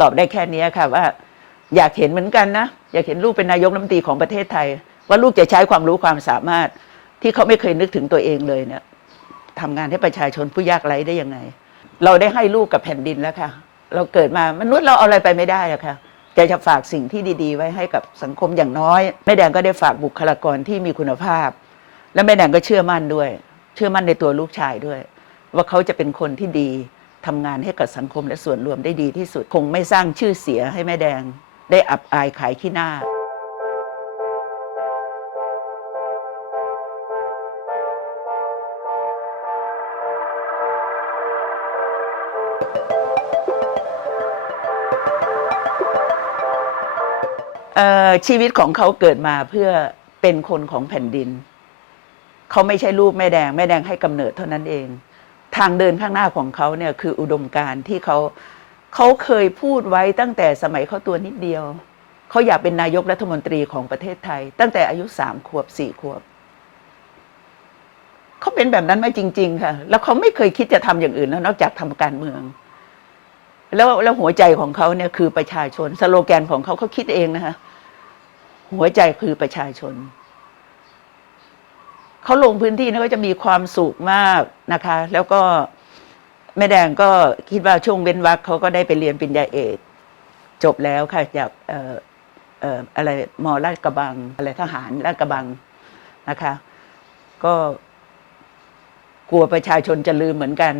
ตอบได้แค่นี้ค่ะว่า อยากเห็นเหมือนกันนะ อยากเห็นลูกเป็นนายกรัฐมนตรีของประเทศไทย ว่าลูกจะใช้ความรู้ความสามารถที่เขาไม่เคยนึกถึงตัวเองเลยเนี่ยทำงานให้ประชาชนผู้ยากไร้ได้ยังไง เราได้ให้ลูกกับแผ่นดินแล้วค่ะ เราเกิดมามนุษย์เราเอาอะไรไปไม่ได้อะค่ะแกจะฝากสิ่งที่ดี ๆ ไว้ให้กับสังคมอย่างน้อยแม่แดงก็ได้ฝากบุคลากรที่มีคุณภาพ และแม่แดงก็เชื่อมั่นด้วย เชื่อมั่นในตัวลูกชายด้วย ว่าเขาจะเป็นคนที่ดี ทำงานให้กับสังคมและส่วนรวมได้ดีที่สุด คงไม่สร้างชื่อเสียให้แม่แดง ได้อับอายขายขี้หน้าเอ่อชีวิตของเขาเกิดมาเพื่อเป็นคนของแผ่นดิน เขาไม่ใช่ลูกแม่แดง แม่แดงให้กำเนิดเท่านั้นเอง ทางเดินข้างหน้าของเขาเนี่ยคืออุดมการที่เขาเขาเคยพูดไว้ตั้งแต่สมัยเขาตัวนิดเดียว เขาอยากเป็นนายกรัฐมนตรีของประเทศไทย ตั้งแต่อายุสามขวบสี่ขวบเขาเป็นแบบนั้นมาจริง ๆ ค่ะ แล้วเขาไม่เคยคิดจะทำอย่างอื่นแล้วนอกจากทำการเมือง แล้วแล้วหัวใจของเขาเนี่ยคือประชาชน สโลแกนของเขาเขาคิดเองนะคะหัวใจคือประชาชน เขาลงพื้นที่นะก็จะมีความสุขมากนะคะ แล้วก็แม่แดงก็คิดว่าช่วงเว้นวักเขาก็ได้ไปเรียนปริญญาเอก จบแล้วค่ะจากอะไรมอลาดกระบัง อะไรทหารลาดกระบังนะคะ ก็กลัวประชาชนจะลืมเหมือนกัน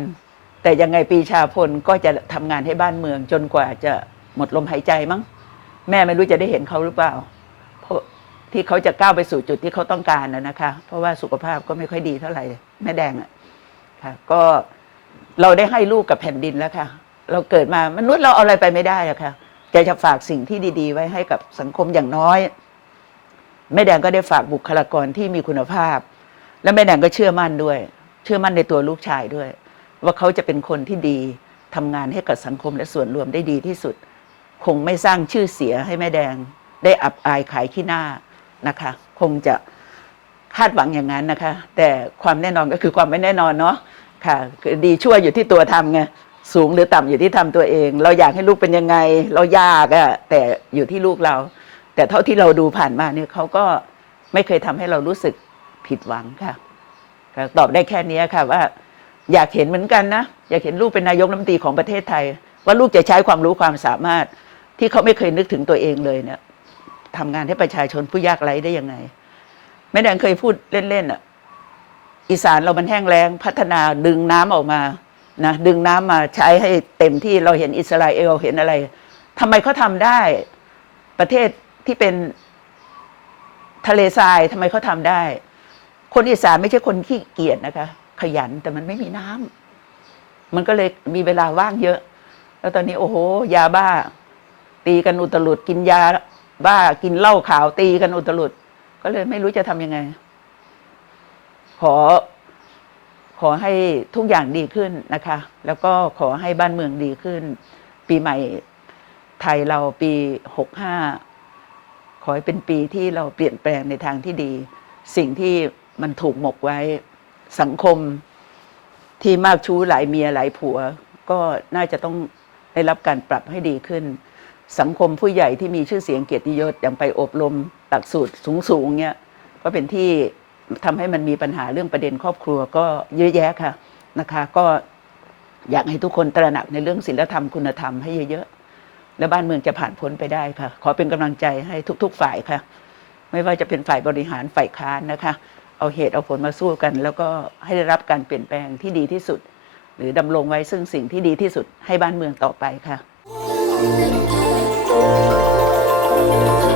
แต่ยังไงปีชาพลก็จะทำงานให้บ้านเมืองจนกว่าจะหมดลมหายใจมั้ง แม่ไม่รู้จะได้เห็นเขาหรือเปล่า ที่เขาจะก้าวไปสู่จุดที่เขาต้องการนะนะคะ เพราะว่าสุขภาพก็ไม่ค่อยดีเท่าไหร่แม่แดงอะค่ะ ก็เราได้ให้ลูกกับแผ่นดินแล้วค่ะ เราเกิดมามนุษย์เราเอาอะไรไปไม่ได้อะค่ะแกจะฝากสิ่งที่ดีๆ ไว้ให้กับสังคมอย่างน้อย แม่แดงก็ได้ฝากบุคลากรที่มีคุณภาพ และแม่แดงก็เชื่อมั่นด้วย เชื่อมั่นในตัวลูกชายด้วย ว่าเขาจะเป็นคนที่ดีทำงานให้กับสังคมและส่วนรวมได้ดีที่สุด คงไม่สร้างชื่อเสียให้แม่แดง ได้อับอายขายขี้หน้า นะคะ คงจะคาดหวังอย่างนั้นนะคะ แต่ความแน่นอนก็คือความไม่แน่นอนเนาะค่ะคือดีชั่วอยู่ที่ตัวทำไงสูงหรือต่ำอยู่ที่ทำตัวเอง เราอยากให้ลูกเป็นยังไง เรายากอะแต่อยู่ที่ลูกเรา แต่เท่าที่เราดูผ่านมาเนี่ยเขาก็ไม่เคยทำให้เรารู้สึกผิดหวังค่ะค่ะตอบได้แค่นี้ค่ะว่า อยากเห็นเหมือนกันนะอยากเห็นลูกเป็นนายกรัฐมนตรีของประเทศไทย ว่าลูกจะใช้ความรู้ความสามารถที่เขาไม่เคยนึกถึงตัวเองเลยเนี่ย ทำงานให้ประชาชนผู้ยากไร้ได้ยังไงแม่แดงเคยพูดเล่นๆอะอีสานเรามันแห้งแล้งพัฒนาดึงน้ำออกมานะดึงน้ำมาใช้ให้เต็มที่เราเห็นอิสราเอลเห็นอะไรทำไมเขาทำได้ประเทศที่เป็นทะเลทรายทำไมเขาทำได้ คนอีสานไม่ใช่คนขี้เกียจนะคะ ขยันแต่มันไม่มีน้ำมันก็เลยมีเวลาว่างเยอะ แล้วตอนนี้โอ้โห ยาบ้า ตีกันอุตลุดกินยา บ้ากินเหล้าขาวตีกันอุตลุด ก็เลยไม่รู้จะทำยังไง ขอขอให้ทุกอย่างดีขึ้นนะคะ แล้วก็ขอให้บ้านเมืองดีขึ้น ปีใหม่ไทยเราปีหกห้าขอให้เป็นปีที่เราเปลี่ยนแปลงในทางที่ดี สิ่งที่มันถูกหมกไว้สังคมที่มากชู้หลายเมียหลายผัว ก็น่าจะต้องได้รับการปรับให้ดีขึ้น สังคมผู้ใหญ่ที่มีชื่อเสียงเกียรติยศอย่างไปอบรมหลักสูตรสูงๆเนี่ยก็เป็นที่ทำให้มันมีปัญหาเรื่องประเด็นครอบครัวก็เยอะแยะค่ะนะคะก็อยากให้ทุกคนตระหนักในเรื่องศีลธรรมคุณธรรมให้เยอะๆ แล้วบ้านเมืองจะผ่านพ้นไปได้ค่ะ ขอเป็นกำลังใจให้ทุก ๆ ฝ่ายค่ะ ไม่ว่าจะเป็นฝ่ายบริหารฝ่ายค้านนะคะ เอาเหตุเอาผลมาสู้กัน แล้วก็ให้ได้รับการเปลี่ยนแปลงที่ดีที่สุด หรือดำรงไว้ซึ่งสิ่งที่ดีที่สุดให้บ้านเมืองต่อไปค่ะ Oh, oh, oh, oh,